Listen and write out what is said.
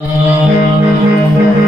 ஆ